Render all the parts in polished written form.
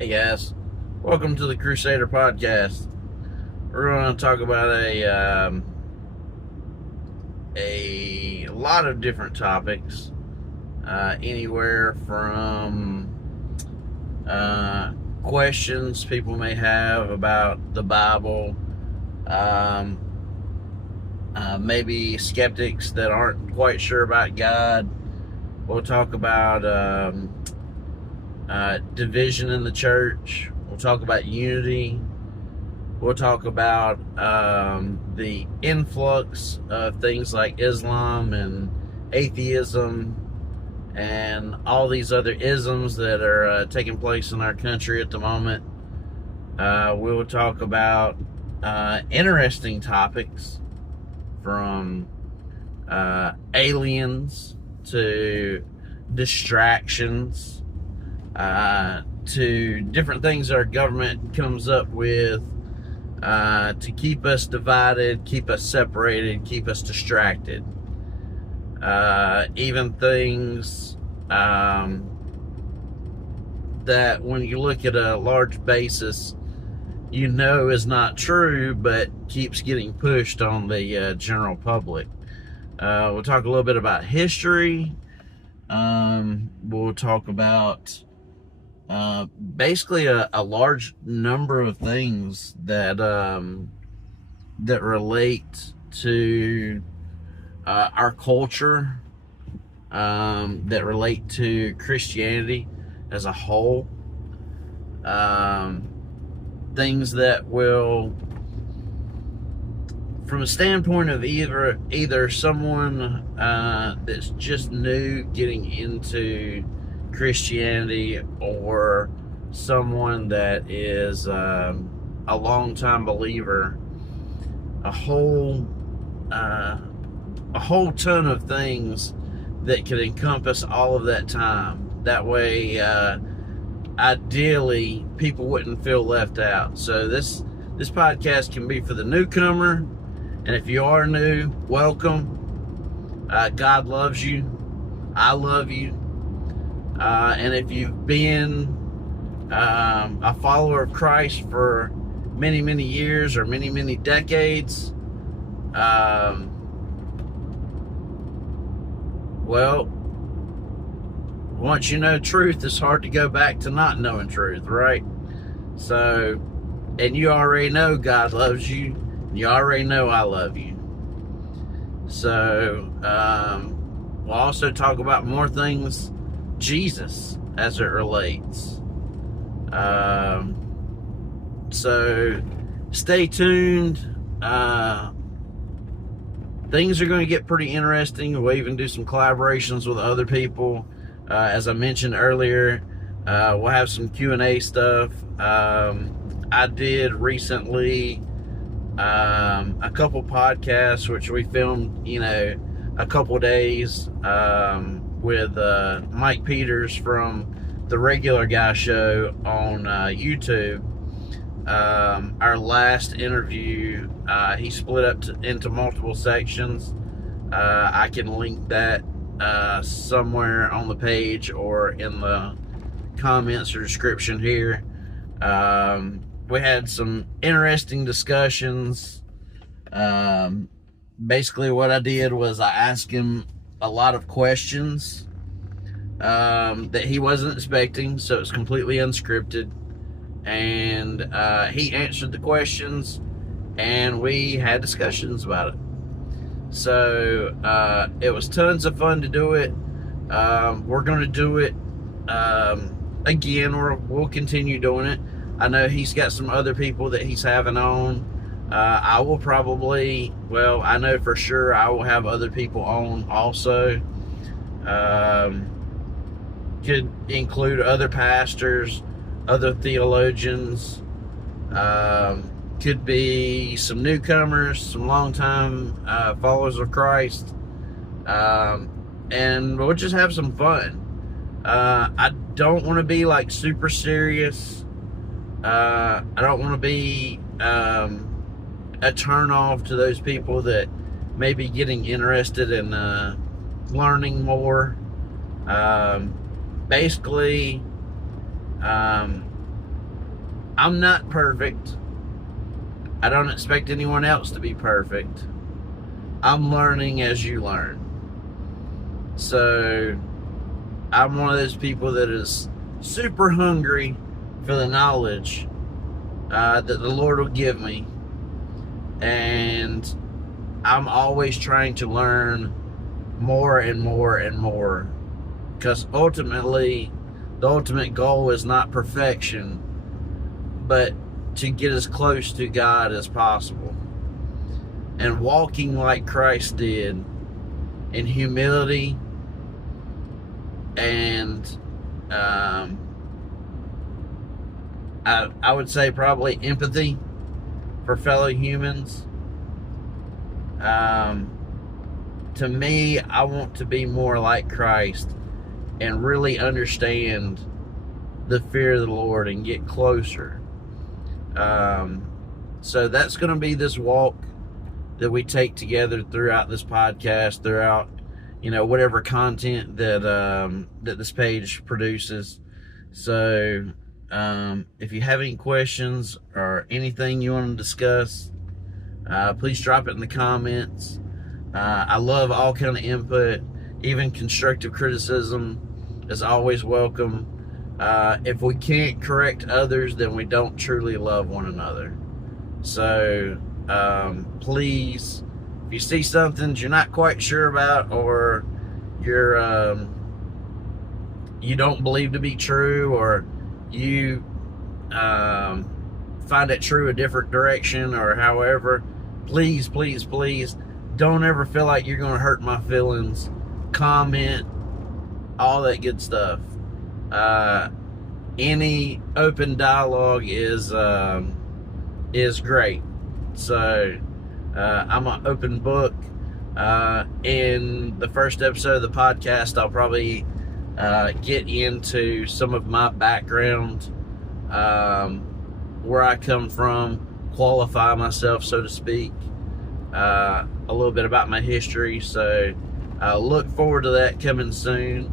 Hey guys, welcome to the Crusader podcast. We're going to talk about a lot of different topics, anywhere from questions people may have about the Bible, maybe skeptics that aren't quite sure about God. We'll talk about division in the church. We'll talk about unity. We'll talk about the influx of things like Islam and atheism and all these other isms that are taking place in our country at the moment. We'll talk about interesting topics from aliens to distractions, to different things our government comes up with to keep us divided, keep us separated, keep us distracted. Even things that when you look at a large basis, you know is not true, but keeps getting pushed on the general public. We'll talk a little bit about history. We'll talk about basically a large number of things that that relate to our culture, that relate to Christianity as a whole, things that will, from a standpoint of either someone that's just new getting into Christianity, or someone that is a long-time believer, a whole ton of things that could encompass all of that time. That way, ideally, people wouldn't feel left out. So this podcast can be for the newcomer, and if you are new, welcome. God loves you. I love you. And if you've been a follower of Christ for many, many years or many, many decades, well, once you know truth, it's hard to go back to not knowing truth, right? So, and you already know God loves you. You already know I love you. So, we'll also talk about more things Jesus as it relates. So stay tuned. Things are going to get pretty interesting. We'll even do some collaborations with other people. As I mentioned earlier, we'll have some Q&A stuff. I did recently a couple podcasts, which we filmed, a couple days with Mike Peters from the Regular Guy Show on YouTube. Our last interview, he split up into multiple sections. I can link that somewhere on the page or in the comments or description here. We had some interesting discussions. Basically what I did was I asked him a lot of questions that he wasn't expecting, so it's completely unscripted, and he answered the questions and we had discussions about it. So it was tons of fun to do it. We're going to do it again. We'll continue doing it. I know he's got some other people that he's having on. I will probably, I know for sure I will have other people on also. Could include other pastors, other theologians, could be some newcomers, some longtime followers of Christ, and we'll just have some fun. I don't want to be like super serious. I don't want to be a turn off to those people that may be getting interested in learning more. Basically, I'm not perfect. I don't expect anyone else to be perfect. I'm learning as you learn. So I'm one of those people that is super hungry for the knowledge that the Lord will give me. And I'm always trying to learn more and more and more. Because ultimately, the ultimate goal is not perfection, but to get as close to God as possible. And walking like Christ did, in humility and I would say probably empathy for fellow humans. To me, I want to be more like Christ and really understand the fear of the Lord and get closer. So that's going to be this walk that we take together throughout this podcast, throughout, whatever content that that this page produces. So if you have any questions or anything you want to discuss, please drop it in the comments. I love all kind of input, even constructive criticism is always welcome. If we can't correct others, then we don't truly love one another. So please, if you see something you're not quite sure about, or you don't believe to be true, or you find it true a different direction, or however, please don't ever feel like you're going to hurt my feelings. Comment, all that good stuff. Any open dialogue is great. So I'm an open book. In the first episode of the podcast, I'll probably get into some of my background, where I come from, qualify myself, so to speak, a little bit about my history. So look forward to that coming soon.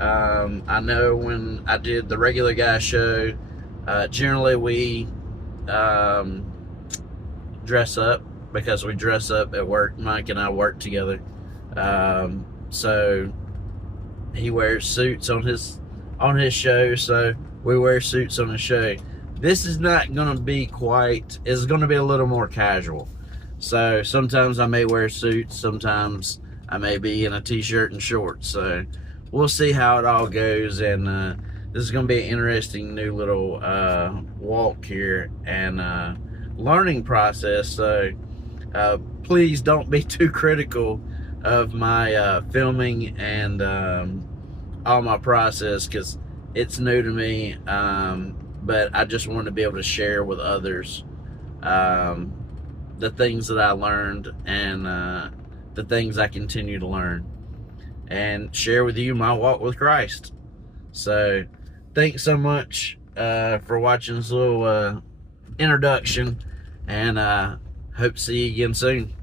I know when I did the regular guy show, generally we dress up, because we dress up at work. Mike and I work together. So he wears suits on his show, so we wear suits on the show. This is not going to be it's going to be a little more casual. So sometimes I may wear suits, sometimes I may be in a t-shirt and shorts. So we'll see how it all goes, and this is going to be an interesting new little walk here and learning process. So please don't be too critical of my filming and all my process, because it's new to me, but I just want to be able to share with others the things that I learned, and the things I continue to learn, and share with you my walk with Christ. So thanks so much for watching this little introduction, and hope to see you again soon.